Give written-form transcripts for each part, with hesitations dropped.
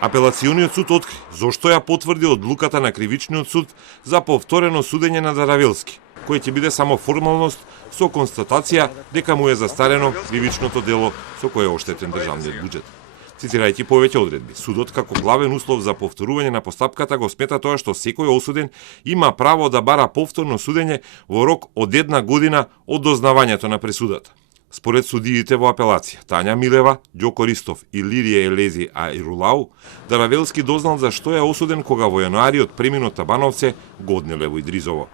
Апелациониот суд откри зошто ја потврди одлуката на кривичниот суд за повторено судење на Даравелски, кој ќе биде само формалност со констатација дека му е застарено кривичното дело со кое е оштетен државниот буџет. Цитирајќи повеќе одредби, судот како главен услов за повторување на постапката го смета тоа што секој осуден има право да бара повторно судење во рок од 1 година од дознавањето на пресудата. Според судиите во апелација, Тања Милева, Ѓоко Ристов и Лирија Елези Аирулау, Даравелски дознал за што е осуден кога во јануари од преминот Табановце го однеле во Идризово.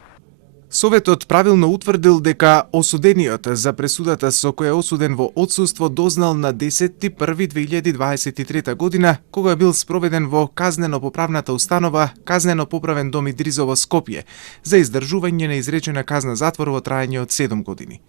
Советот правилно утврдил дека осудениот за пресудата со која е осуден во отсуство дознал на 10.1.2023 година, кога бил спроведен во казнено-поправната установа Казнено-поправен дом Идризово Скопје за издржување на изречена казна затвор во траење од 7 години.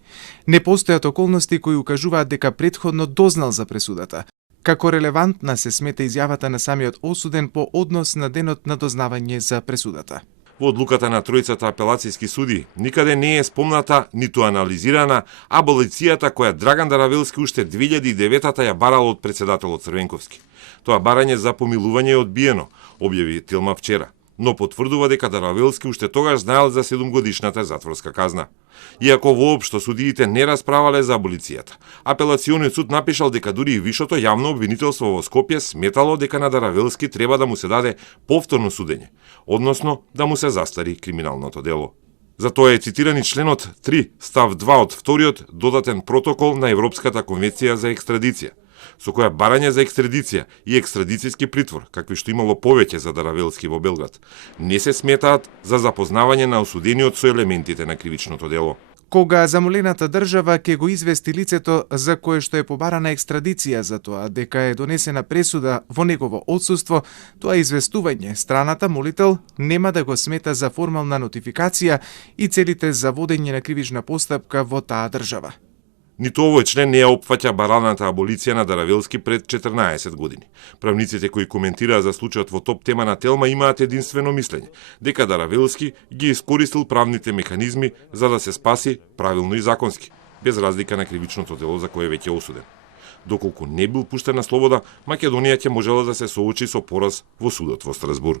Не постојат околности кои укажуваат дека претходно дознал за пресудата. Како релевантна се смета изјавата на самиот осуден по однос на денот на дознавање за пресудата. Во одлуката на тројцата апелацијски суди никаде не е спомната ниту анализирана аболицијата која Драган Даравелски уште 2009-та ја барал од председателот Црвенковски. Тоа барање за помилување е одбиено, објави Тилма вчера, но потврдува дека Даравелски уште тогаш знаел за 7-годишната затворска казна. Иако воопшто судиите не расправале за аболицијата, апелациониот суд напишал дека дури и вишото јавно обвинителство во Скопје сметало дека на Даравелски треба да му се даде повторно судење, односно да му се застари криминалното дело. Затоа е цитиран и членот 3, став 2 од вториот додатен протокол на Европската конвенција за екстрадиција, со која барање за екстрадиција и екстрадицијски притвор, какви што имало повеќе за Даравелски во Белград, не се сметаат за запознавање на осудениот со елементите на кривичното дело. Кога замолената држава ќе го извести лицето за кое што е побарана екстрадиција за тоа дека е донесена пресуда во негово отсуство, тоа известување страната молител нема да го смета за формална нотификација и целите за водење на кривична постапка во таа држава. Ниту овој член не ја опфаќа бараната аболиција на Даравелски пред 14 години. Правниците кои коментираа за случајот во топ тема на Телма имаат единствено мислење, дека Даравелски ги искористил правните механизми за да се спаси правилно и законски, без разлика на кривичното дело за кое веќе е осуден. Доколку не бил пуштен на слобода, Македонија ќе можела да се соочи со пораз во судот во Страсбур.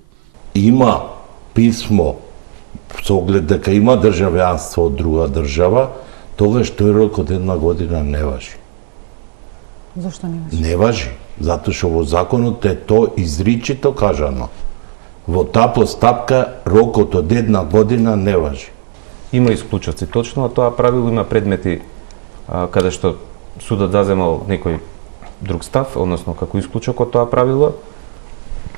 Има писмо со оглед дека има државјанство од друга држава, тогаш тој рок од 1 година не важи. Зошто не важи? Не важи, затоа што во законот е то изричито кажано. Во таа постапка рокот од 1 година не важи. Има исклучоци, точно, а тоа правило има предмети каде што судот заземал некој друг став, односно како исклучок од тоа правило.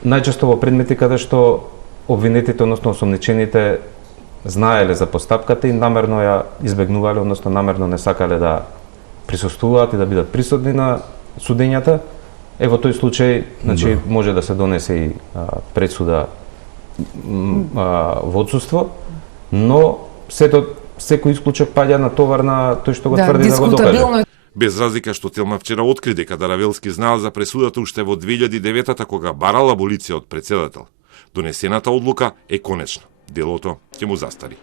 Најчесто во предмети каде што обвинетите, односно осомничените, знаеле за постапката и намерно ја избегнувале, односно намерно не сакале да присуствуваат и да бидат присутни на судењата. Во тој случај, значи, може да се донесе и пресуда во отсуство, но секој исклучок паѓа на товар на тој што го тврди да го докаже. Без разлика што Телма вчера откри дека Даравелски знаел за пресудата уште во 2009-та кога барал аболиција од председател. Донесената одлука е конечна. Делото ќе му застари.